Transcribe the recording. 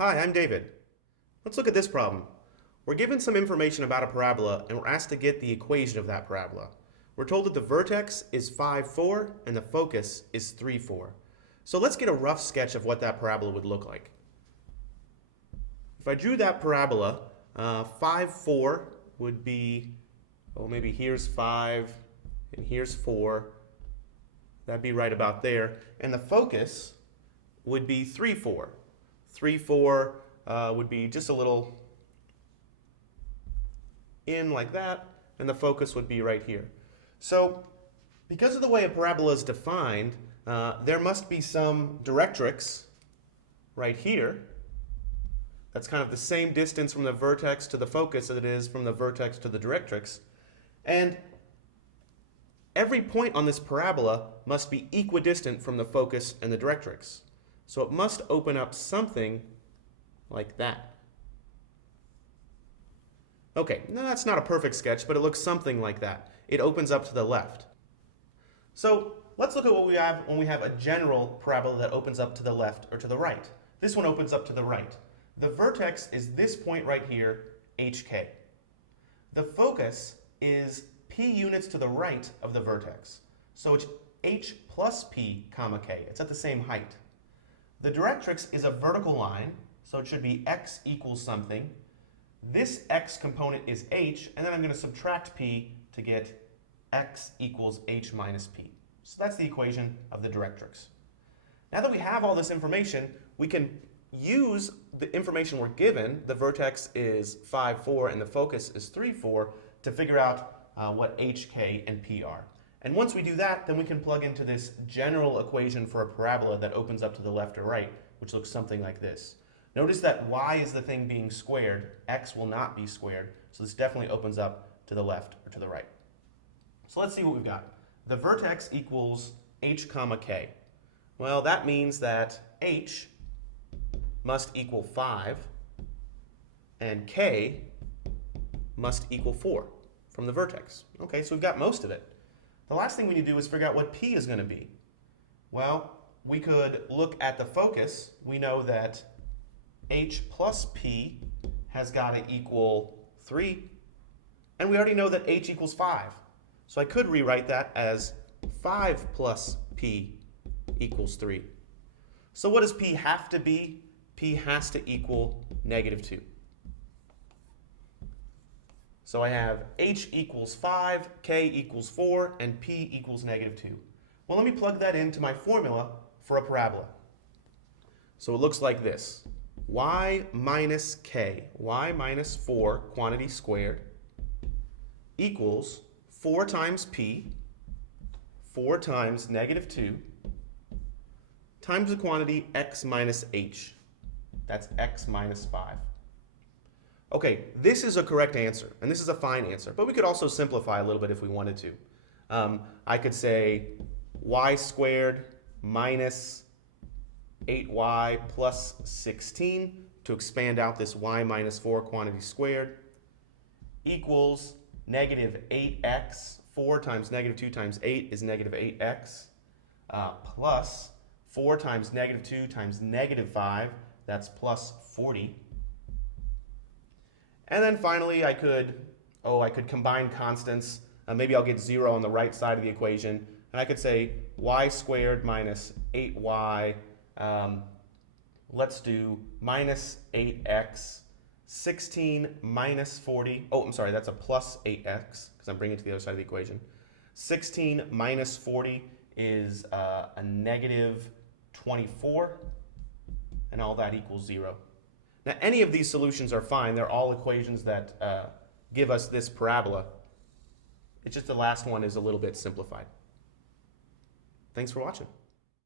Hi, I'm David. Let's look at this problem. We're given some information about a parabola and we're asked to get the equation of that parabola. We're told that the vertex is 5, 4 and the focus is 3, 4. So let's get a rough sketch of what that parabola would look like. If I drew that parabola, 5, 4 would be, maybe here's 5 and here's 4. That'd be right about there. And the focus would be 3, 4. 3, 4 would be just a little in like that, and the focus would be right here. So because of the way a parabola is defined, there must be some directrix right here. That's kind of the same distance from the vertex to the focus as it is from the vertex to the directrix. And every point on this parabola must be equidistant from the focus and the directrix. So it must open up something like that. Okay, now that's not a perfect sketch, but it looks something like that. It opens up to the left. So let's look at what we have when we have a general parabola that opens up to the left or to the right. This one opens up to the right. The vertex is this point right here, HK. The focus is P units to the right of the vertex. So it's H plus P comma K. It's at the same height. The directrix is a vertical line, so it should be x equals something. This x component is h, and then I'm going to subtract p to get x equals h minus p. So that's the equation of the directrix. Now that we have all this information, we can use the information we're given, the vertex is 5, 4, and the focus is 3, 4, to figure out what h, k, and p are. And once we do that, then we can plug into this general equation for a parabola that opens up to the left or right, which looks something like this. Notice that y is the thing being squared, x will not be squared, so this definitely opens up to the left or to the right. So let's see what we've got. The vertex equals h comma k. Well, that means that h must equal 5 and k must equal 4 from the vertex. Okay, so we've got most of it. The last thing we need to do is figure out what p is going to be. Well, we could look at the focus. We know that h plus p has got to equal 3. And we already know that h equals 5. So I could rewrite that as 5 plus p equals 3. So what does p have to be? P has to equal -2. So I have h equals 5, k equals 4, and p equals -2. Well, let me plug that into my formula for a parabola. So it looks like this. Y minus k, y minus 4 quantity squared, equals 4 times p, 4 times -2, times the quantity x minus h. That's x minus 5. Okay, this is a correct answer, and this is a fine answer, but we could also simplify a little bit if we wanted to. I could say y squared minus 8y plus 16 to expand out this y minus 4 quantity squared equals -8x. 4 times -2 times 8 is -8x plus 4 times -2 times -5, that's plus 40. And then finally I could combine constants. Maybe I'll get 0 on the right side of the equation, and I could say y squared minus 8y. Let's do minus 8x, 16 minus 40. Oh, I'm sorry, that's a plus 8x because I'm bringing it to the other side of the equation. 16 minus 40 is a -24, and all that equals 0. Now, any of these solutions are fine. They're all equations that give us this parabola. It's just the last one is a little bit simplified. Thanks for watching.